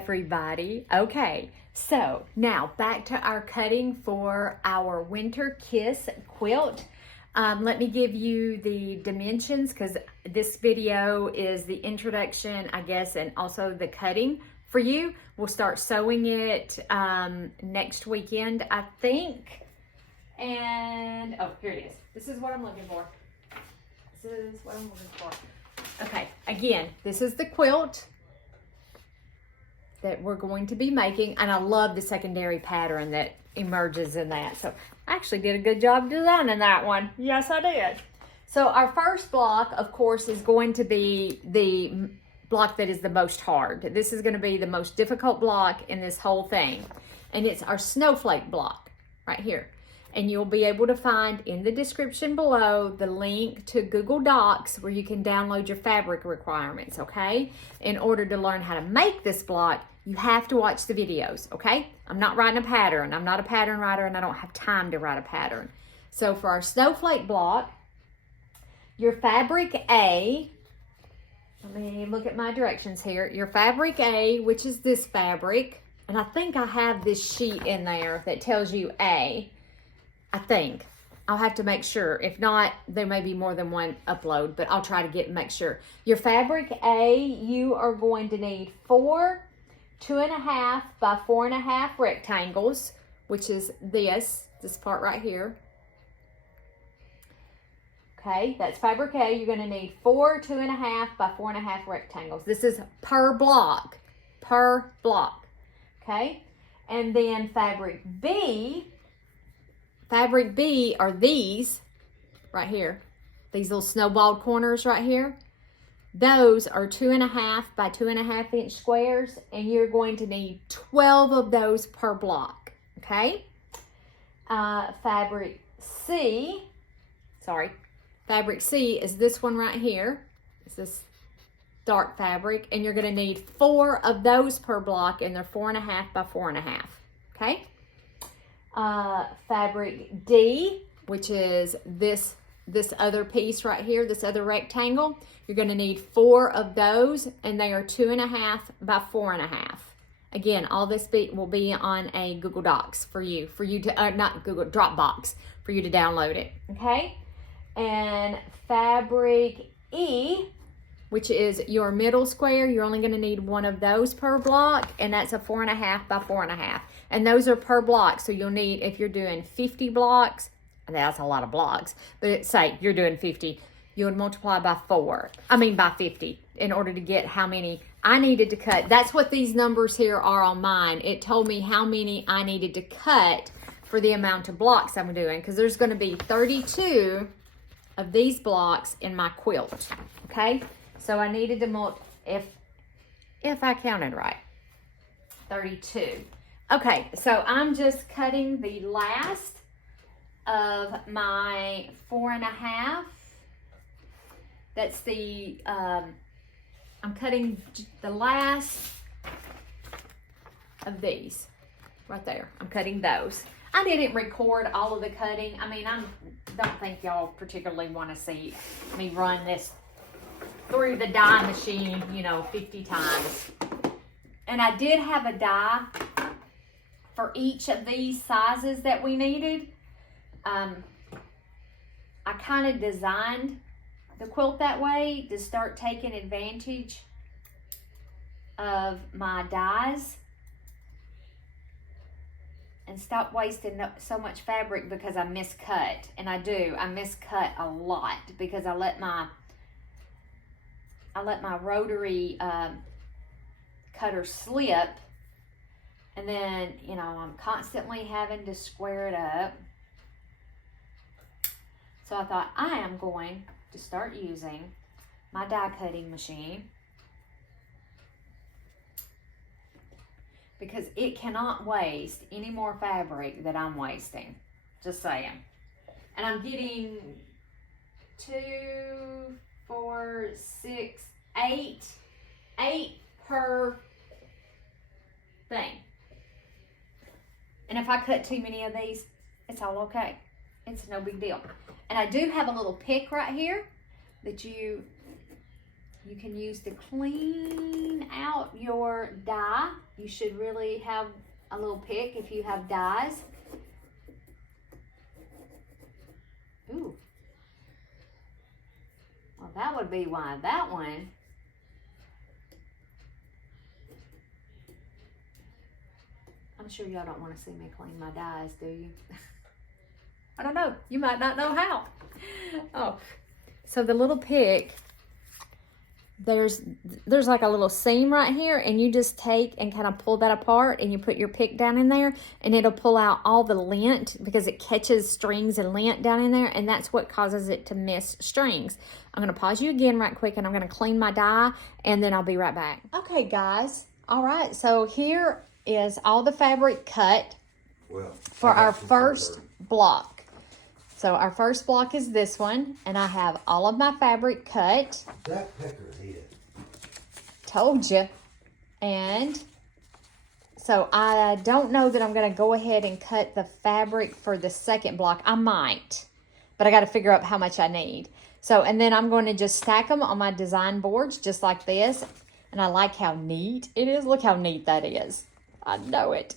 everybody. Okay, so now back to our cutting for our Winter Kiss quilt. Let me give you the dimensions because this video is the introduction, I guess, and also the cutting for you. We'll start sewing it next weekend, I think. And, oh, here it is. This is what I'm looking for. This is what I'm looking for. Okay, again, this is the quilt that we're going to be making, and I love the secondary pattern that emerges in that. So I actually did a good job designing that one. Yes, I did. So our first block, of course, is going to be the block that is the most hard. This is going to be the most difficult block in this whole thing, and it's our snowflake block right here. And you'll be able to find in the description below the link to Google Docs where you can download your fabric requirements, okay? In order to learn how to make this block, you have to watch the videos, okay? I'm not writing a pattern. I'm not a pattern writer, and I don't have time to write a pattern. So for our snowflake block, your fabric A, let me look at my directions here. Your fabric A, which is this fabric, and I think I have this sheet in there that tells you A. I think. I'll have to make sure. If not, there may be more than one upload, but I'll try to make sure. Your fabric A, you are going to need 4 2.5 by 4.5 rectangles, which is this part right here. Okay, that's fabric A. You're going to need 4 2.5 by 4.5 rectangles. This is per block. Per block. Okay, and then fabric B are these right here. These little snowballed corners right here. Those are 2.5 by 2.5 inch squares, and you're going to need 12 of those per block, okay? Fabric C is this one right here. It's this dark fabric, and you're gonna need 4 of those per block, and they're 4.5 by 4.5, okay? Fabric D, which is this other piece right here, this other rectangle, you're going to need 4 of those, and they are 2.5 by 4.5. Again, all this will be on a Google Docs for you to not Google Dropbox for you to download it. Okay, and fabric E, which is your middle square, you're only going to need 1 of those per block, and that's a 4.5 by 4.5. And those are per block, so you'll need, if you're doing 50 blocks, that's a lot of blocks, but say you're doing 50, you would multiply by 50 in order to get how many I needed to cut. That's what these numbers here are on mine. It told me how many I needed to cut for the amount of blocks I'm doing, because there's going to be 32 of these blocks in my quilt, okay? So I needed to if I counted right, 32. Okay, so I'm just cutting the last of my 4.5. That's the, I'm cutting the last of these right there. I'm cutting those. I didn't record all of the cutting. I mean, I don't think y'all particularly want to see me run this through the die machine, 50 times. And I did have a die for each of these sizes that we needed. I kind of designed the quilt that way to start taking advantage of my dies and stop wasting so much fabric, because I miscut. And I miscut a lot because I let my rotary cutter slip, and then I'm constantly having to square it up. So I thought I am going to start using my die cutting machine, because it cannot waste any more fabric that I'm wasting. Just saying. And I'm getting 2, 4, 6, 8 per thing. And if I cut too many of these, it's all okay. It's no big deal. And I do have a little pick right here that you you can use to clean out your dye. You should really have a little pick if you have dyes. Ooh. Well, that would be why that one. I'm sure y'all don't want to see me clean my dyes, do you? I don't know. You might not know how. Oh, so the little pick, there's like a little seam right here, and you just take and kind of pull that apart, and you put your pick down in there, and it'll pull out all the lint because it catches strings and lint down in there, and that's what causes it to miss strings. I'm going to pause you again right quick, and I'm going to clean my dye, and then I'll be right back. Okay, guys. All right, so here is all the fabric cut for our first block. So our first block is this one, and I have all of my fabric cut. That pecker head. Told you. And so I don't know that I'm going to go ahead and cut the fabric for the second block. I might, but I got to figure out how much I need. So, and then I'm going to just stack them on my design boards just like this. And I like how neat it is. Look how neat that is. I know it.